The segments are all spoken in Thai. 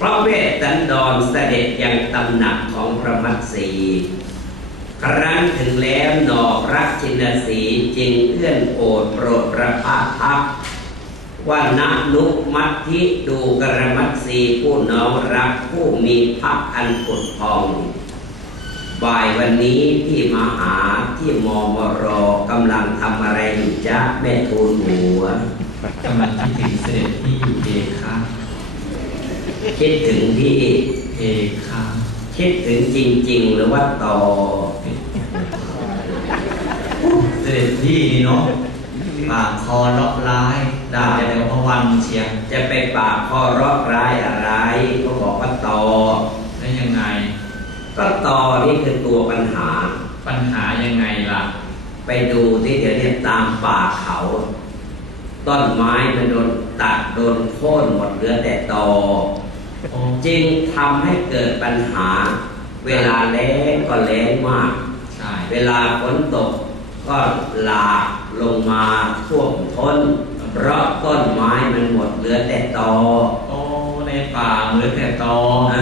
พระเวสสันดรเสด็จยังตำหนักของพระมัตสีครั้นถึงแล้วหนอพระชินสีจึงเอื้อนโอดโปรดประพาสพักว่านะนุมัตทิดูกรมัตสีผู้น้องรักผู้มีพักอันผุดพองบ่ายวันนี้พี่มาหาที่มอมรอกำลังทำอะไรอยู่จ๊ะแม่ทูลหัวกำลังคิดถึงเสด็จพี่อยู่เอค่ะ คิดถึงที่เอค่ะคิดถึงจริง ๆ หรือว่าต่อเสด็จพี่นี่เนาะปากคอเลาะร้ายด่าแต่เดี๋ยวพระวันเชียงจะไปปากคอรอกร้ายอะไรก็บอกว่าต่อได้ยังไง ก็ต่อนี่คือตัวปัญหา ปัญหายังไงล่ะ ไปดูที่เดี๋ยวนี้ตามป่าเขา ต้นไม้มันโดนตัดโดนโค่นหมดเหลือแต่ตอโอ้ จึงทำให้เกิดปัญหา เวลาแล้งก็แล้งมากใช่เวลาฝนตกก็หลากลงมาท่วมท้น เพราะต้นไม้มันหมดเหลือแต่ตอโอ้ในป่าเหลือแต่ตอเอ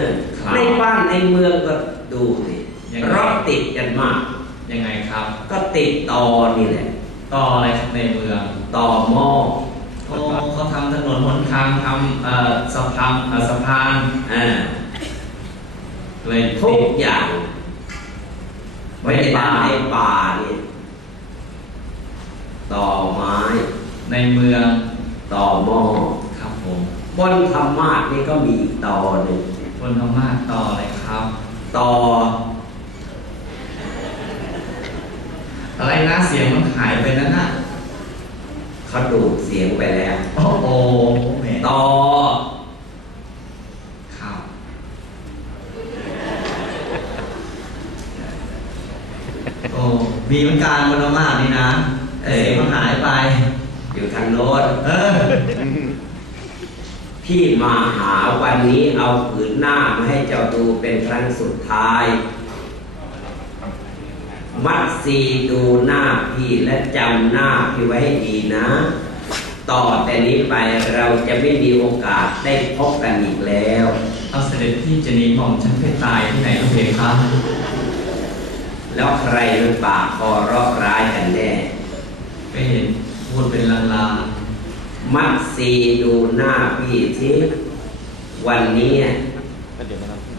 อครับในบ้านในเมืองก็ดูสิยังไงรถติดกันมาก ยังไงครับ ก็ติดตอนี่แหละต่ออะไรครับในเมืองต่อหม้อ โอ้เขาทำถนนหนทางทำเอ่อสะพานเอ่อสะพานอ่าเลยทุติกดอย่างไม่ได้ทำในป่านี่ต่อไม้ ในเมืองต่อหม้อครับผมบนธรรมาสนี่ก็มีอีกต่อหนึ่งบนธรรมาสต่ออะไรครับ ต่อ อะไรนะเสียงมันหายไปนั่นน่ะ เขาดูดเสียงไปแล้วโอ้โหแหมต่อครับโอ้มีเหมือนกันบนธรรมาสนี่นะแต่เสียงมันหายไป อยู่ทางโน้นเออพี่มาหาวันนี้เอาผืนหน้ามาให้เจ้าดูเป็นครั้งสุดท้าย มัดซีดูหน้าพี่และจำหน้าพี่ไว้ให้ดีนะ ต่อแต่นี้ไปเราจะไม่มีโอกาสได้พบกันอีกแล้วเอาเสด็จพี่จะหนีหม่อมฉันไปตายที่ไหนก็เพครับแล้วใครมันปากคอเราะร้ายกันแน่ไปเห็นพูดเป็นลางมัดซีดูหน้าพี่ที่วันนี้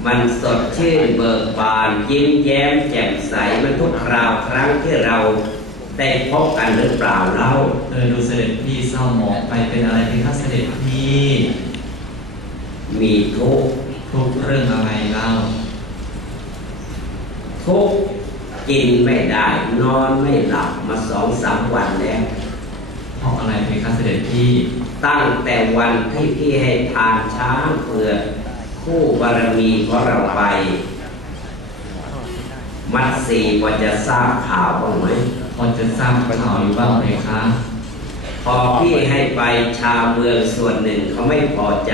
มันสดชื่นเบิกบานยิ้มแย้มแจ่มใสมันทุกคราวครั้งที่เราได้พบกันหรือเปล่าเล่าๆเออดูเสด็จพี่เศร้าหมองไปเป็นอะไรเพคะเสด็จพี่มีทุกข์ทุกเรื่องอะไรเล่าทุกข์กินไม่ได้นอนไม่หลับมาสองสามวันแล้วเพราะอะไรเพคะเสด็จพี่ตั้งแต่วันที่พี่ให้ทานช้างเผือก คู่บารมีของเราไป มัดสีพอจะทราบข่าวบ้างไหมพอจะทราบข่าวอยู่บ้างไหมคะพอพี่ให้ไปชาวเมืองส่วนหนึ่งเขาไม่พอใจ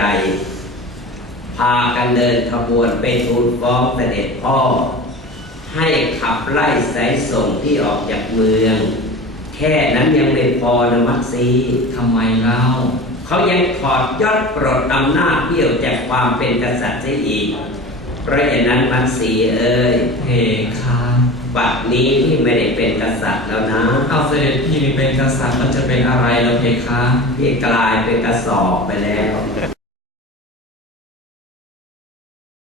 พากันเดินขบวนไปทูลฟ้องเสด็จพ่อ ให้ขับไล่สายส่งที่ออกจากเมือง แค่นั้นยังไม่พอนะมัดซีทำไมเล่า เขายังถอดยศปลดอำนาจเบี้ยวจากความเป็นกษัตริย์เสียอีก เพราะฉะนั้นมัดสีเอ้ยเพคะบัดนี้พี่ไม่ได้เป็นกษัตริย์แล้วนะเอาเสด็จพี่นี่เป็นกษัตริย์แล้วจะเป็นอะไรแล้วเพคะพี่กลายเป็นกระสอบไปแล้วโ